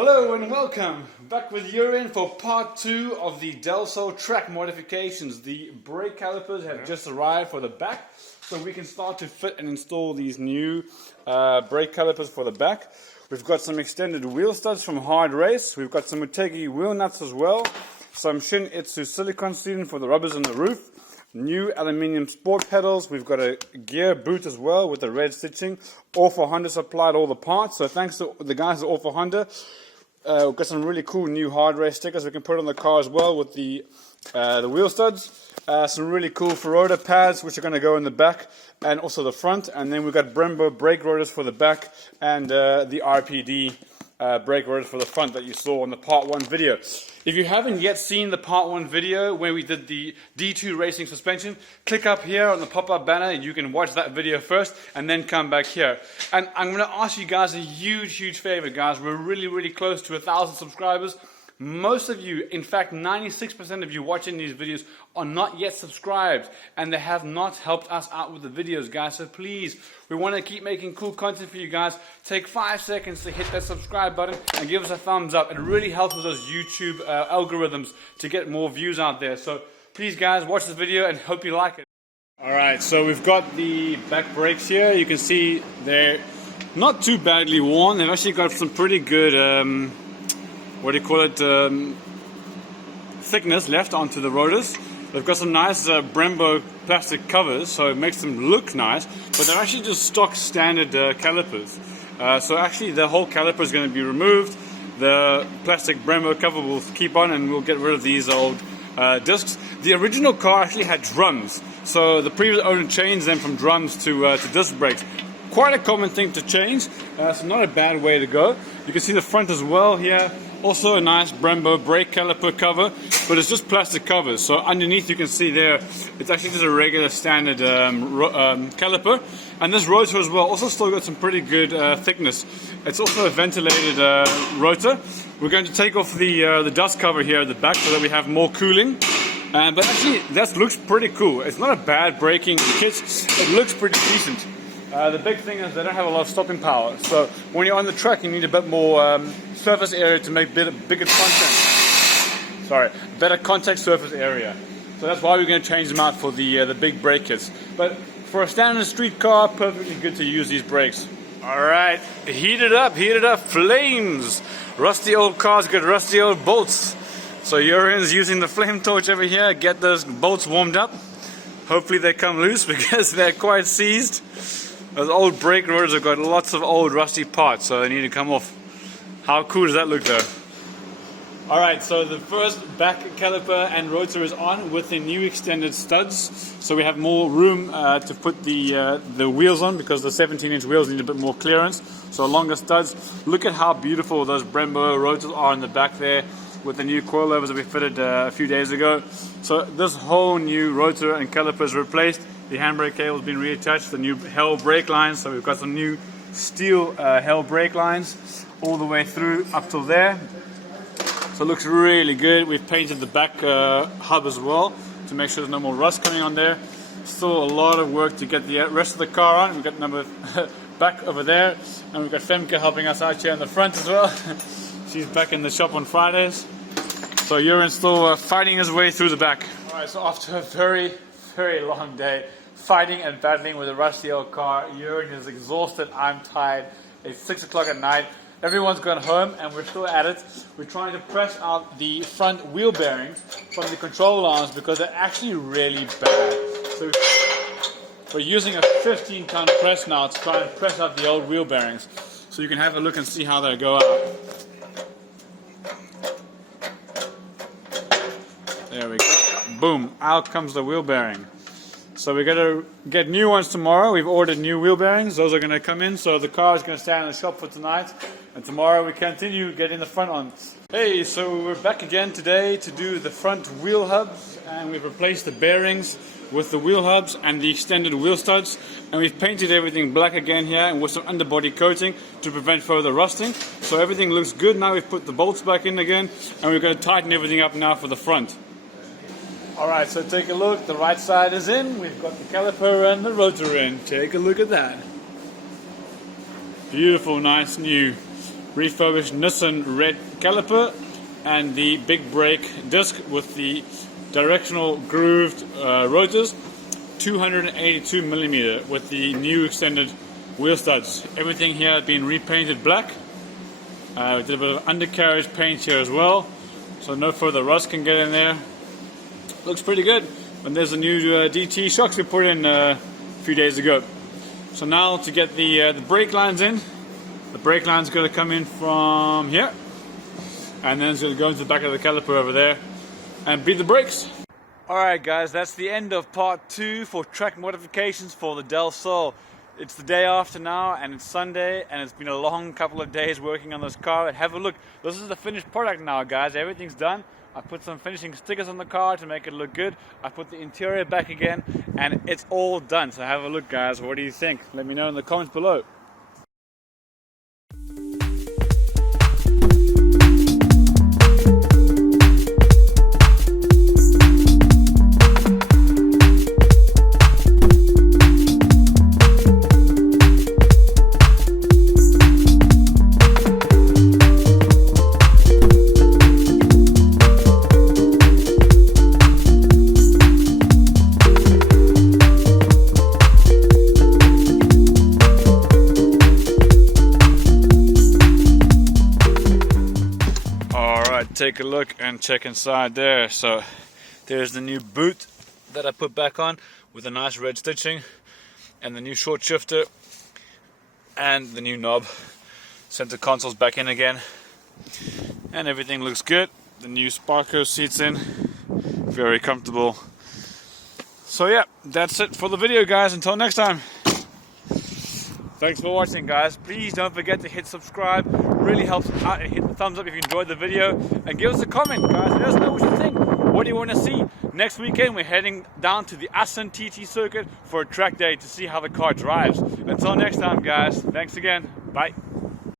Hello and welcome back with Urin for part 2 of the Del Sol track modifications. The brake calipers have just arrived for the back, so we can start to fit and install these new brake calipers for the back. We've got some extended wheel studs from Hard Race. We've got some Motegi wheel nuts as well. Some Shin Itsu silicone sealing for the rubbers on the roof. New aluminium sport pedals. We've got a gear boot as well with the red stitching. All for Honda supplied all the parts, so thanks to the guys at All for Honda. We've got some really cool new Hard Race stickers we can put on the car as well with the wheel studs. Some really cool Ferodo pads which are going to go in the back and also the front. And then we've got Brembo brake rotors for the back and the RPD brake rotors for the front that you saw on the part 1 video. If you haven't yet seen the part 1 video where we did the D2 racing suspension, click up here on the pop-up banner and you can watch that video first and then come back here. And I'm going to ask you guys a huge favor, guys. We're really close to 1,000 subscribers. Most of you, in fact 96% of you watching these videos are not yet subscribed and they have not helped us out with the videos, guys. So please, we want to keep making cool content for you guys. Take 5 seconds to hit that subscribe button and give us a thumbs up. It really helps with those YouTube algorithms to get more views out there. So please guys, watch this video and hope you like it. Alright, so we've got the back brakes here. You can see they're not too badly worn. They've actually got some pretty good thickness left onto the rotors. They've got some nice Brembo plastic covers, so it makes them look nice, but they're actually just stock standard calipers. So actually the whole caliper is going to be removed. The plastic Brembo cover will keep on and we'll get rid of these old discs. The original car actually had drums, so the previous owner changed them from drums to disc brakes. Quite a common thing to change, so not a bad way to go. You can see the front as well here. Also a nice Brembo brake caliper cover, but it's just plastic covers. So underneath you can see there, it's actually just a regular standard caliper. And this rotor as well, also still got some pretty good thickness. It's also a ventilated rotor. We're going to take off the dust cover here at the back so that we have more cooling. But actually that looks pretty cool. It's not a bad braking kit, it looks pretty decent. The big thing is they don't have a lot of stopping power, so when you're on the track you need a bit more surface area to make better contact surface area. So that's why we're going to change them out for the big brake kits. But for a standard street car, perfectly good to use these brakes. Alright, heat it up, flames! Rusty old cars got rusty old bolts. So Urin's using the flame torch over here, get those bolts warmed up. Hopefully they come loose because they're quite seized. Those old brake rotors have got lots of old rusty parts, so they need to come off. How cool does that look though? Alright, so the first back caliper and rotor is on with the new extended studs. So we have more room to put the wheels on because the 17-inch wheels need a bit more clearance. So longer studs. Look at how beautiful those Brembo rotors are in the back there with the new coilovers that we fitted a few days ago. So this whole new rotor and caliper is replaced. The handbrake cable has been reattached, the new Hell brake lines, so we've got some new steel Hell brake lines all the way through up till there. So it looks really good. We've painted the back hub as well to make sure there's no more rust coming on there. Still a lot of work to get the rest of the car on. We've got number back over there, and we've got Femke helping us out here in the front as well. She's back in the shop on Fridays. So Urin's still fighting his way through the back. Alright, so after a very long day fighting and battling with a rusty old car, Urin is exhausted, I'm tired, it's 6 o'clock at night, everyone's gone home and we're still at it. We're trying to press out the front wheel bearings from the control arms because they're actually really bad. So we're using a 15-ton press now to try and press out the old wheel bearings. So you can have a look and see how they go out. There we go. Boom, out comes the wheel bearing. So we're going to get new ones tomorrow. We've ordered new wheel bearings. Those are going to come in. So the car is going to stay in the shop for tonight. And tomorrow we continue getting the front on. Hey, so we're back again today to do the front wheel hubs. And we've replaced the bearings with the wheel hubs and the extended wheel studs. And we've painted everything black again here and with some underbody coating to prevent further rusting. So everything looks good. Now we've put the bolts back in again. And we're going to tighten everything up now for the front. Alright, so take a look, the right side is in, we've got the caliper and the rotor in. Take a look at that. Beautiful, nice new refurbished Nisin red caliper, and the big brake disc with the directional grooved rotors, 282 millimeter with the new extended wheel studs. Everything here has been repainted black. We did a bit of undercarriage paint here as well, so no further rust can get in there. Looks pretty good. And there's the new DT shocks we put in a few days ago. So now to get the brake lines in, the brake line's going to come in from here, and then it's going to go into the back of the caliper over there and beat the brakes. Alright guys, that's the end of part 2 for track modifications for the Del Sol. It's the day after now, and it's Sunday, and it's been a long couple of days working on this car. And have a look, this is the finished product now guys, everything's done. I put some finishing stickers on the car to make it look good. I put the interior back again, and it's all done. So have a look guys, what do you think? Let me know in the comments below. Take a look and check inside there. So there's the new boot that I put back on with a nice red stitching, and the new short shifter, and the new knob. Center console's back in again, and everything looks good. The new Sparko seats in, very comfortable. So yeah, that's it for the video guys. Until next time, thanks for watching guys. Please don't forget to hit subscribe, really helps out, and hit the thumbs up if you enjoyed the video, and give us a comment guys, let us know what you think. What do you want to see? Next weekend we're heading down to the Assen TT circuit for a track day to see how the car drives. Until next time guys, thanks again, bye.